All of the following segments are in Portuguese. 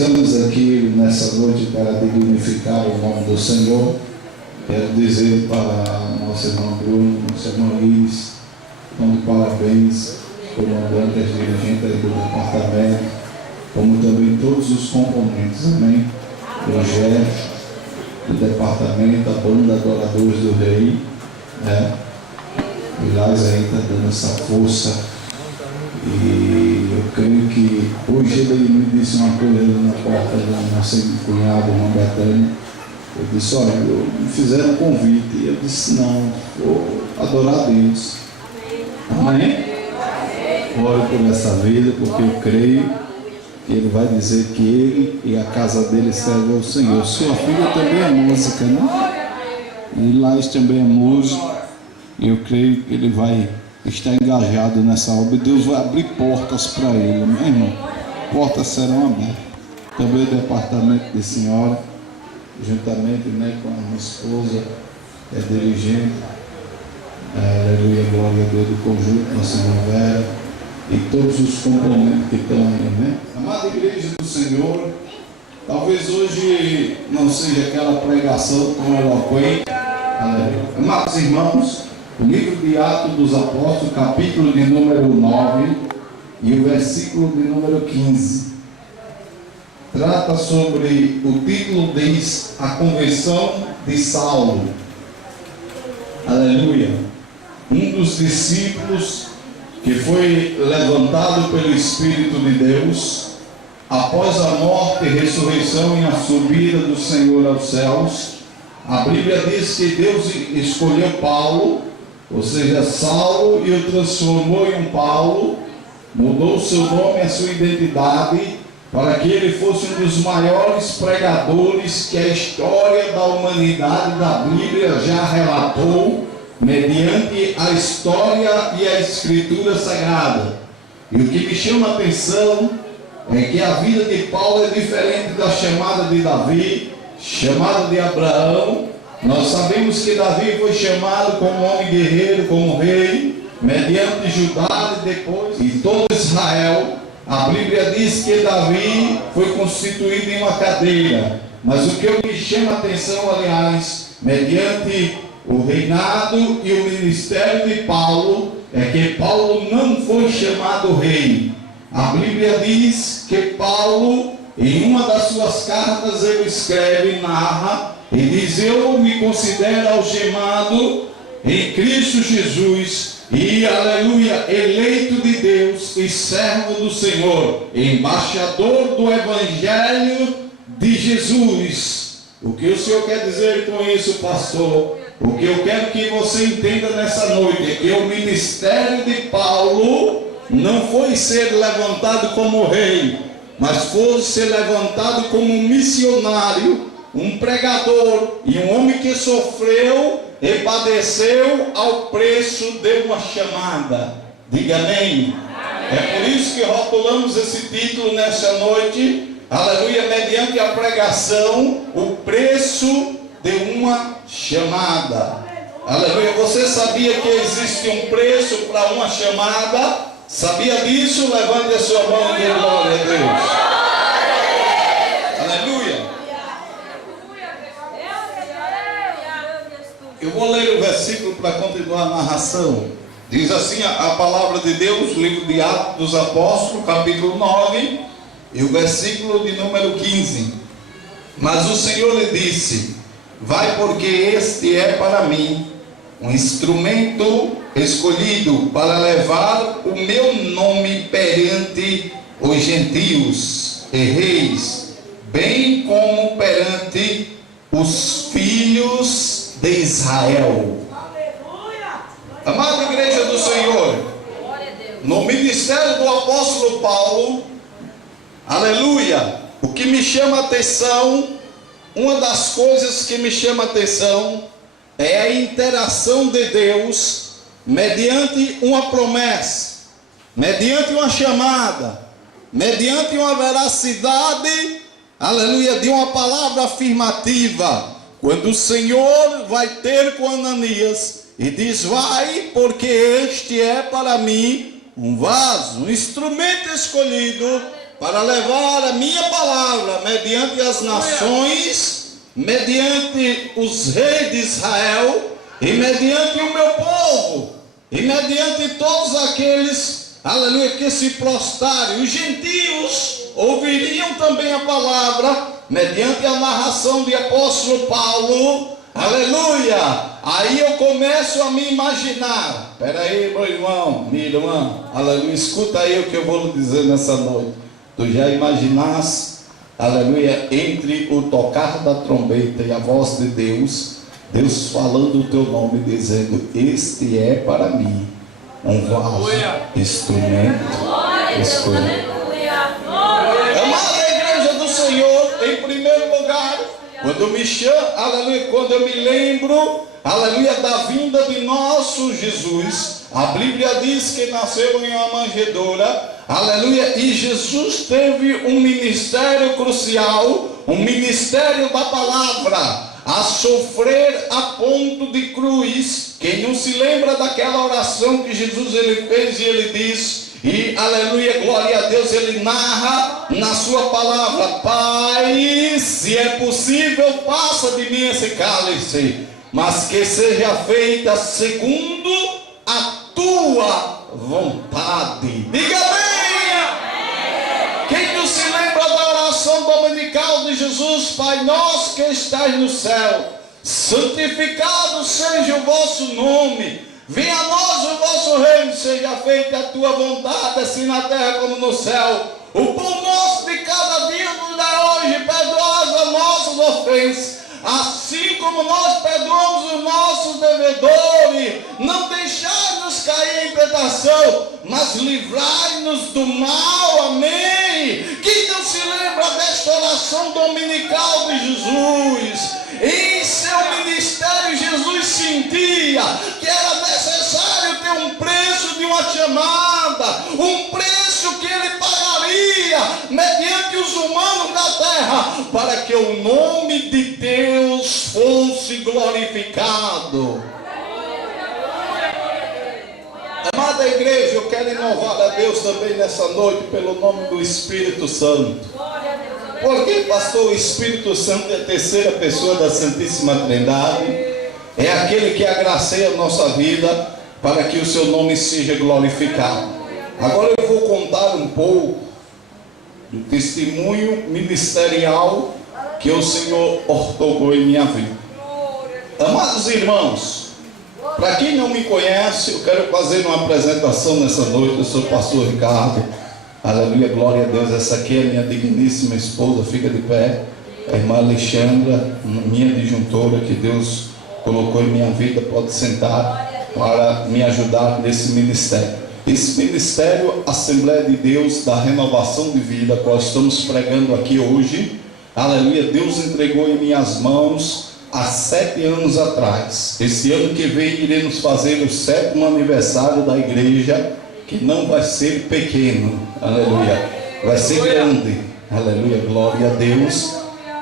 estamos aqui nessa noite para dignificar o nome do Senhor. Quero dizer para nosso irmão Bruno, nosso irmão Luiz, dando parabéns, comandantes, dirigentes do departamento, como também todos os componentes, amém? Do GEF, do departamento, a banda Adoradores do Rei, né? E lá aí está dando essa força. E eu creio que hoje ele me disse uma coisa na porta do nosso cunhado, irmão Betânia. Eu disse: olha, me fizeram um convite. E eu disse: não, vou adorar a Deus. Amém? Ore por essa vida, porque eu creio que ele vai dizer que ele e a casa dele servem ao Senhor. Sua filha também é música, né? E Lais também é músico. E eu creio que ele vai estar engajado nessa obra. Deus vai abrir portas para ele, meu irmão. Portas serão abertas. Também o departamento de senhora, juntamente, né, com a minha esposa, é dirigente, aleluia, glória a Deus, do conjunto, nossa irmã Vera, e todos os componentes que estão aí, né? Amada igreja do Senhor, talvez hoje não seja aquela pregação tão eloquente, aleluia. Amados irmãos, o livro de Atos dos Apóstolos, capítulo de número 9 e o versículo de número 15, trata sobre, o título diz, a conversão de Saulo. Aleluia. Um dos discípulos que foi levantado pelo Espírito de Deus após a morte, ressurreição e a subida do Senhor aos céus. A Bíblia diz que Deus escolheu Paulo, ou seja, Saulo, e o transformou em um Paulo, mudou o seu nome, a sua identidade, para que ele fosse um dos maiores pregadores que a história da humanidade da Bíblia já relatou, mediante a história e a Escritura Sagrada. E o que me chama a atenção é que a vida de Paulo é diferente da chamada de Davi, chamada de Abraão. Nós sabemos que Davi foi chamado como homem guerreiro, como rei, mediante Judá e depois e todo Israel. A Bíblia diz que Davi foi constituído em uma cadeira. Mas o que me chama a atenção, aliás, mediante o reinado e o ministério de Paulo, é que Paulo não foi chamado rei. A Bíblia diz que Paulo, em uma das suas cartas, ele escreve, narra, e diz: eu me considero algemado em Cristo Jesus, e aleluia, eleito de Deus e servo do Senhor, embaixador do Evangelho de Jesus. O que o Senhor quer dizer com isso, pastor? O que eu quero que você entenda nessa noite é que o ministério de Paulo não foi ser levantado como rei, mas foi ser levantado como um missionário, um pregador e um homem que sofreu e padeceu ao preço de uma chamada. Diga amém. É por isso que rotulamos esse título nessa noite, aleluia, mediante a pregação, o preço de uma chamada. Aleluia. Você sabia que existe um preço para uma chamada? Sabia disso? Levante a sua mão e dê glória a Deus. Aleluia. Eu vou ler o versículo para continuar a narração. Diz assim a palavra de Deus, livro de Atos dos Apóstolos, capítulo 9, e o versículo de número 15. Mas o Senhor lhe disse: vai, porque este é para mim um instrumento escolhido para levar o meu nome perante os gentios e reis, bem como perante os filhos de Israel. Amada igreja do Senhor, no ministério do apóstolo Paulo, aleluia, o que me chama a atenção, uma das coisas que me chama a atenção é a interação de Deus mediante uma promessa, mediante uma chamada, mediante uma veracidade, aleluia, de uma palavra afirmativa. Quando o Senhor vai ter com Ananias e diz: vai, porque este é para mim um vaso, um instrumento escolhido para levar a minha palavra mediante as nações, mediante os reis de Israel, e mediante o meu povo, e mediante todos aqueles, aleluia, que se prostrarem. Os gentios ouviriam também a palavra, mediante a narração de apóstolo Paulo, aleluia. Aí eu começo a me imaginar. Espera aí, meu irmão, minha irmã, aleluia, escuta aí o que eu vou lhe dizer nessa noite. Tu já imaginas, aleluia, entre o tocar da trombeta e a voz de Deus, Deus falando o teu nome, dizendo: este é para mim um vaso, instrumento. Amada igreja do Senhor, em primeiro lugar, quando eu me chamo, aleluia, quando eu me lembro, aleluia, da vinda de nosso Jesus, a Bíblia diz que nasceu em uma manjedoura, aleluia, e Jesus teve um ministério crucial, um ministério da palavra, a sofrer a ponto de cruz. Quem não se lembra daquela oração que Jesus ele fez e ele diz, e aleluia, glória a Deus, ele narra na sua palavra: Pai, se é possível, passa de mim esse cálice, mas que seja feita segundo a tua vontade. Diga bem! Quem não se lembra da oração dominical de Jesus? Pai nosso que estás no céu, santificado seja o vosso nome, venha a nós o vosso reino, seja feita a tua vontade, assim na terra como no céu. O pão nosso de cada dia nos dá hoje, perdoa as nossas ofensas, assim como nós perdoamos os nossos devedores. Não deixai-nos cair em tentação, mas livrai-nos do mal. Amém. Quem não se lembra desta oração dominical de Jesus? Em seu ministério, Jesus sentia que era necessário ter um preço de uma chamada, um preço que ele pagaria mediante os humanos da terra, para que o nome de Deus fosse glorificado. Amada igreja, eu quero inovar a Deus também nessa noite pelo nome do Espírito Santo. Porque, pastor, o Espírito Santo é a terceira pessoa da Santíssima Trindade, é aquele que agracia a nossa vida para que o seu nome seja glorificado. Agora eu vou contar um pouco do testemunho ministerial que o Senhor otorgou em minha vida. Amados irmãos, para quem não me conhece, eu quero fazer uma apresentação nessa noite. Eu sou o pastor Ricardo. Aleluia, glória a Deus. Essa aqui é a minha digníssima esposa, fica de pé, a irmã Alexandra, minha disjuntora, que Deus colocou em minha vida. Pode sentar para me ajudar nesse ministério. Esse ministério, Assembleia de Deus da Renovação de Vida, qual estamos pregando aqui hoje, aleluia, Deus entregou em minhas mãos há 7 anos atrás. Esse ano que vem iremos fazer o 7º aniversário da igreja, que não vai ser pequeno, aleluia, vai ser grande, aleluia, glória a Deus.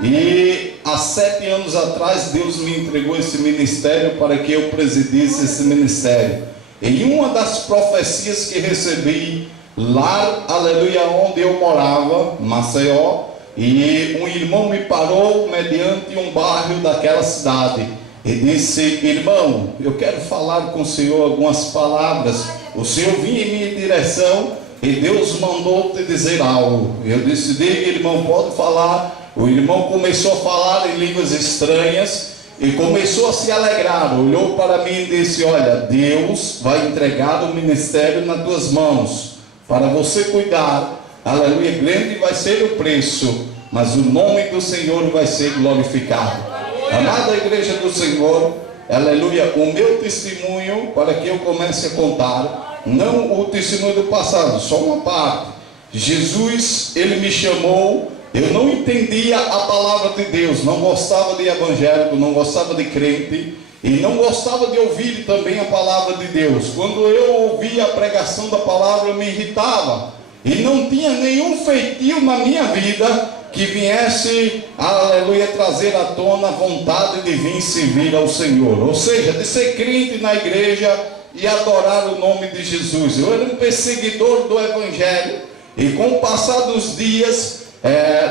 E há 7 anos atrás Deus me entregou esse ministério para que eu presidisse esse ministério. Em uma das profecias que recebi lá, aleluia, onde eu morava, Maceió, e um irmão me parou mediante um bairro daquela cidade e disse: irmão, eu quero falar com o senhor algumas palavras. O senhor vinha em minha direção e Deus mandou te dizer algo. Eu disse: diga, irmão, pode falar. O irmão começou a falar em línguas estranhas e começou a se alegrar. Olhou para mim e disse: olha, Deus vai entregar o ministério nas tuas mãos para você cuidar. Aleluia, grande vai ser o preço, mas o nome do Senhor vai ser glorificado. Amada igreja do Senhor, aleluia, o meu testemunho, para que eu comece a contar, não o testemunho do passado, só uma parte. Jesus, ele me chamou, eu não entendia a palavra de Deus, não gostava de evangélico, não gostava de crente, e não gostava de ouvir também a palavra de Deus. Quando eu ouvia a pregação da palavra, eu me irritava, e não tinha nenhum feitio na minha vida que viesse, aleluia, trazer à tona a vontade de vir servir ao Senhor, ou seja, de ser crente na igreja e adorar o nome de Jesus. Eu era um perseguidor do evangelho, E com o passar dos dias,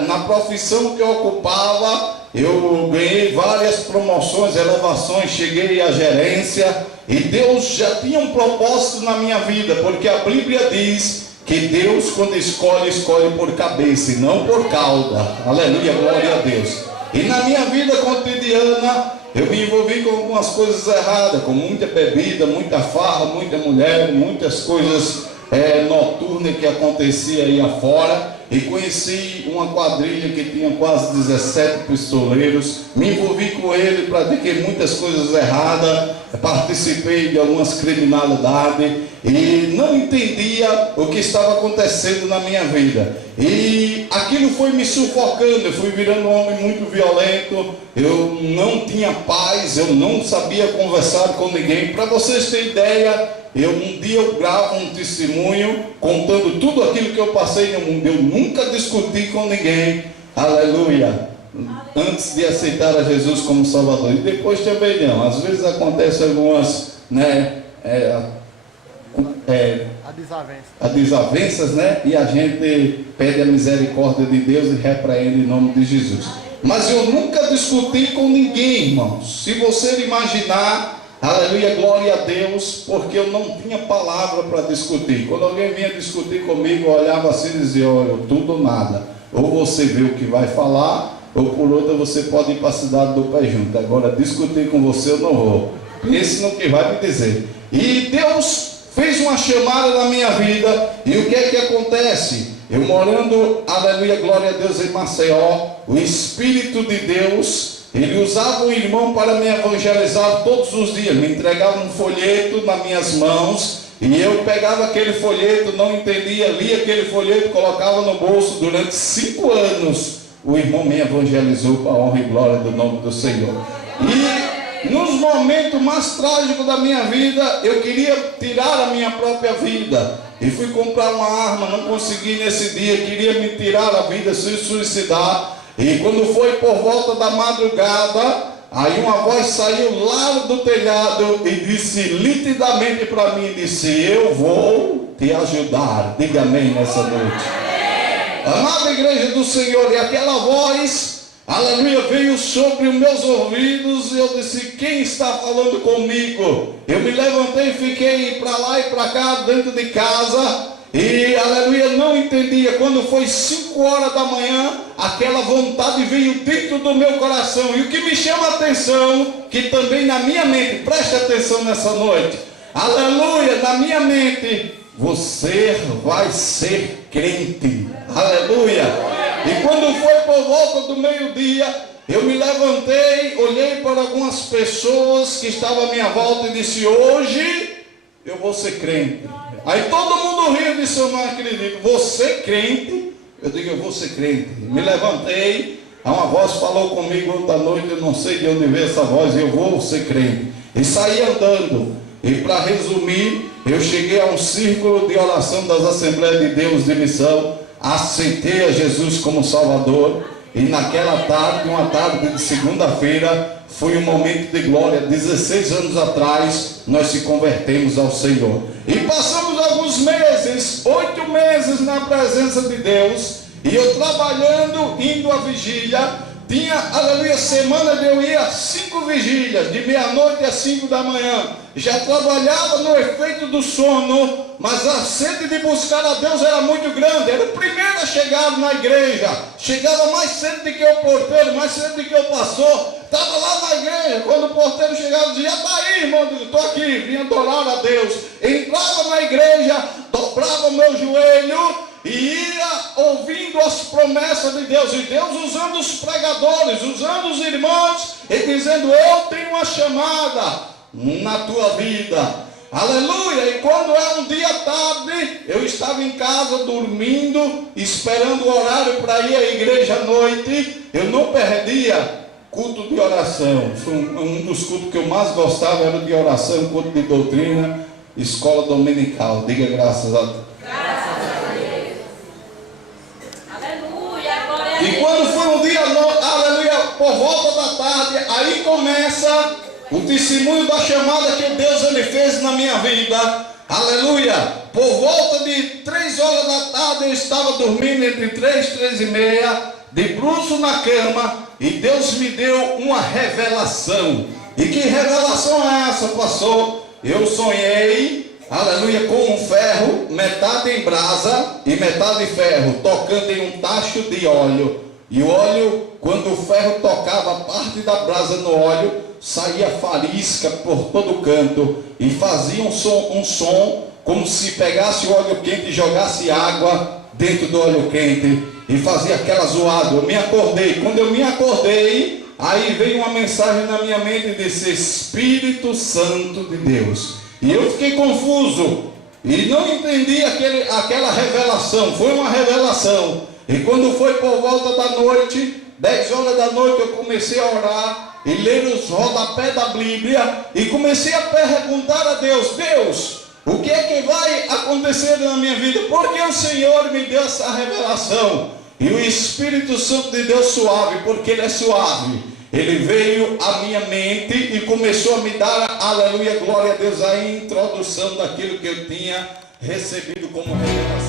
na profissão que eu ocupava, eu ganhei várias promoções, elevações, cheguei à gerência. E Deus já tinha um propósito na minha vida, porque a Bíblia diz que Deus, quando escolhe, escolhe por cabeça e não por cauda. Aleluia, glória a Deus. E na minha vida cotidiana, eu me envolvi com algumas coisas erradas, com muita bebida, muita farra, muita mulher, muitas coisas noturnas que acontecia aí afora. E conheci uma quadrilha que tinha quase 17 pistoleiros. Me envolvi com ele, pratiquei muitas coisas erradas, participei de algumas criminalidades e não entendia o que estava acontecendo na minha vida. E aquilo foi me sufocando, eu fui virando um homem muito violento, eu não tinha paz, eu não sabia conversar com ninguém. Para vocês terem ideia, um dia eu gravo um testemunho contando tudo aquilo que eu passei no mundo. Eu nunca discuti com ninguém, aleluia, antes de aceitar a Jesus como Salvador. E depois também não. Às vezes acontecem algumas desavenças, né? E a gente pede a misericórdia de Deus e repreende em nome de Jesus. Mas eu nunca discuti com ninguém, irmãos. Se você imaginar, aleluia, glória a Deus, porque eu não tinha palavra para discutir. Quando alguém vinha discutir comigo, eu olhava assim e dizia: olha, tudo ou nada. Ou você vê o que vai falar, ou por outra você pode ir para a cidade do pé junto. Agora, discutir com você eu não vou. Pense no que vai me dizer. E Deus fez uma chamada na minha vida. E o que é que acontece? Eu morando, aleluia, glória a Deus, em Maceió, o Espírito de Deus, ele usava um irmão para me evangelizar todos os dias. Me entregava um folheto nas minhas mãos, e eu pegava aquele folheto, não entendia, lia aquele folheto, colocava no bolso. Durante 5 anos o irmão me evangelizou para a honra e glória do nome do Senhor. E nos momentos mais trágicos da minha vida, eu queria tirar a minha própria vida, e fui comprar uma arma, não consegui nesse dia, queria me tirar a vida, se suicidar. E quando foi por volta da madrugada, aí uma voz saiu lá do telhado e disse nitidamente para mim, disse: eu vou te ajudar. Diga amém nessa noite. Amada igreja do Senhor, e aquela voz, aleluia, veio sobre os meus ouvidos, e eu disse: quem está falando comigo? Eu me levantei e fiquei para lá e para cá dentro de casa, e aleluia, não entendia. Quando foi 5 horas da manhã, aquela vontade veio dentro do meu coração. E o que me chama a atenção, que também na minha mente, preste atenção nessa noite, aleluia, na minha mente: você vai ser crente, aleluia. E quando foi por volta do meio-dia, eu me levantei, olhei para algumas pessoas que estavam à minha volta e disse: hoje eu vou ser crente. Aí todo mundo riu e disse: eu não acredito. Você crente? Eu digo: eu vou ser crente. Me levantei, uma voz falou comigo outra noite, eu não sei de onde veio essa voz: eu vou ser crente. E saí andando. E para resumir, eu cheguei a um círculo de oração das Assembleias de Deus de Missão, aceitei a Jesus como Salvador. E naquela tarde, uma tarde de segunda-feira, foi um momento de glória. 16 anos atrás, nós se convertemos ao Senhor. E passamos alguns meses, 8 meses na presença de Deus. E eu trabalhando, indo à vigília. Tinha, aleluia, semana de eu ir a 5 vigílias, de meia-noite às 5 da manhã. Já trabalhava no efeito do sono, mas a sede de buscar a Deus era muito grande. Era o primeiro a chegar na igreja. Chegava mais cedo do que o porteiro, mais cedo do que o pastor. Estava lá na igreja. Quando o porteiro chegava, dizia: já está aí, irmão, estou aqui, vim adorar a Deus. Entrava na igreja, dobrava o meu joelho e ia ouvindo as promessas de Deus. E Deus usando os pregadores, usando os irmãos, e dizendo: eu tenho uma chamada na tua vida, aleluia. E quando é um dia tarde, eu estava em casa dormindo, esperando o horário para ir à igreja à noite. Eu não perdia culto de oração. Um dos cultos que eu mais gostava era de oração, culto de doutrina, escola dominical. Diga graças a Deus. E quando foi um dia, aleluia, por volta da tarde, aí começa o testemunho da chamada que Deus ele fez na minha vida. Aleluia! Por volta de 3 horas da tarde eu estava dormindo entre 3 e 3:30, de bruço na cama, e Deus me deu uma revelação. E que revelação é essa, pastor? Eu sonhei, aleluia, com um ferro, metade em brasa e metade em ferro, tocando em um tacho de óleo. E o óleo, quando o ferro tocava parte da brasa no óleo, saía faísca por todo canto e fazia um som como se pegasse o óleo quente e jogasse água dentro do óleo quente e fazia aquela zoada. Eu me acordei. Quando eu me acordei, aí veio uma mensagem na minha mente e disse: Espírito Santo de Deus. E eu fiquei confuso e não entendi aquela revelação. Foi uma revelação. E quando foi por volta da noite, 10 horas da noite, eu comecei a orar e ler os rodapés da Bíblia e comecei a perguntar a Deus: Deus, o que é que vai acontecer na minha vida? Porque o Senhor me deu essa revelação. E o Espírito Santo de Deus suave, porque Ele é suave, Ele veio à minha mente e começou a me dar, aleluia, glória a Deus, a introdução daquilo que eu tinha recebido como revelação.